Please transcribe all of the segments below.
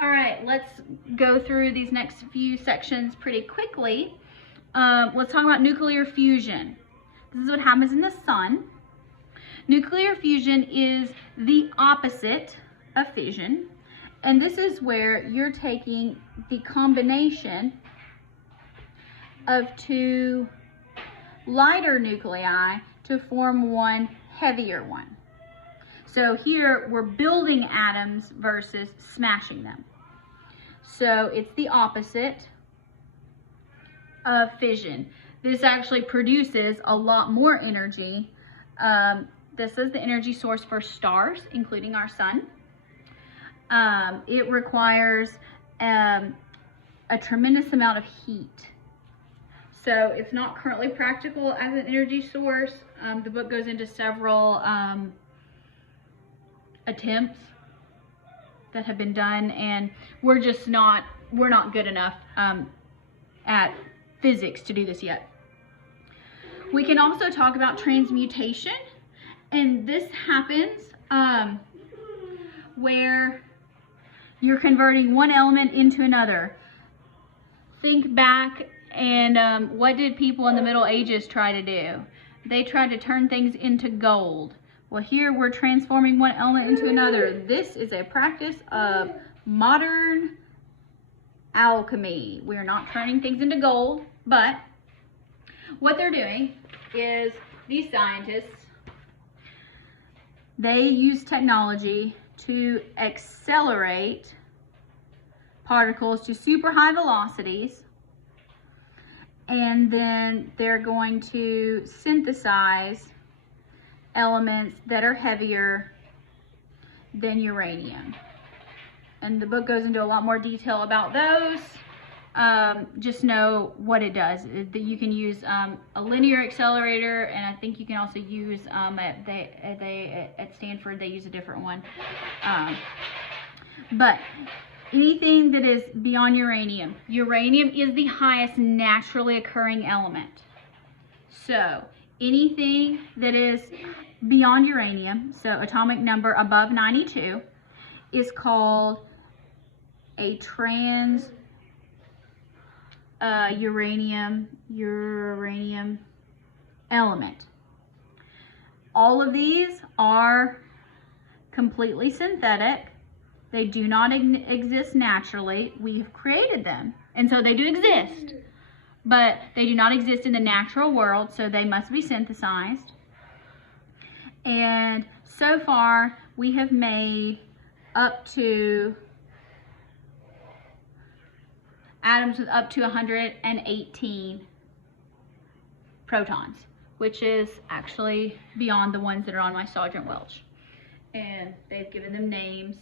All right, let's go through these next few sections pretty quickly. Let's talk about nuclear fusion. This is what happens in the sun. Nuclear fusion is the opposite of fission, and this is where you're taking the combination of two lighter nuclei to form one heavier one. So here we're building atoms versus smashing them. So it's the opposite of fission. This actually produces a lot more energy. This is the energy source for stars, including our sun. It requires a tremendous amount of heat. So it's not currently practical as an energy source. The book goes into several attempts that have been done, and we're not good enough at physics to do this yet. We can also talk about transmutation, and this happens where you're converting one element into another. Think back, and what did people in the Middle Ages try to do? They tried to turn things into gold. Well, here we're transforming one element into another. This is a practice of modern alchemy. We're not turning things into gold, but what they're doing is these scientists, they use technology to accelerate particles to super high velocities, and then they're going to synthesize elements that are heavier than uranium. And the book goes into a lot more detail about those. Just know what it does. That you can use a linear accelerator, and I think you can also use at Stanford they use a different one. But anything that is beyond uranium. Uranium is the highest naturally occurring element. So anything that is beyond uranium, so atomic number above 92, is called a uranium element. All of these are completely synthetic. They do not exist naturally. We've created them, and so they do exist, but they do not exist in the natural world, so they must be synthesized. And so far, we have made up to atoms with up to 118 protons, which is actually beyond the ones that are on my Sergeant Welch. And they've given them names.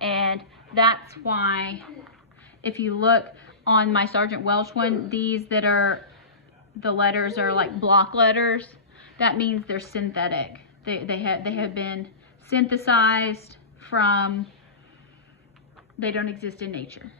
And that's why, if you look on my Sergeant Welch one, these that are, the letters are like block letters, that means they're synthetic. They have been synthesized from, they don't exist in nature.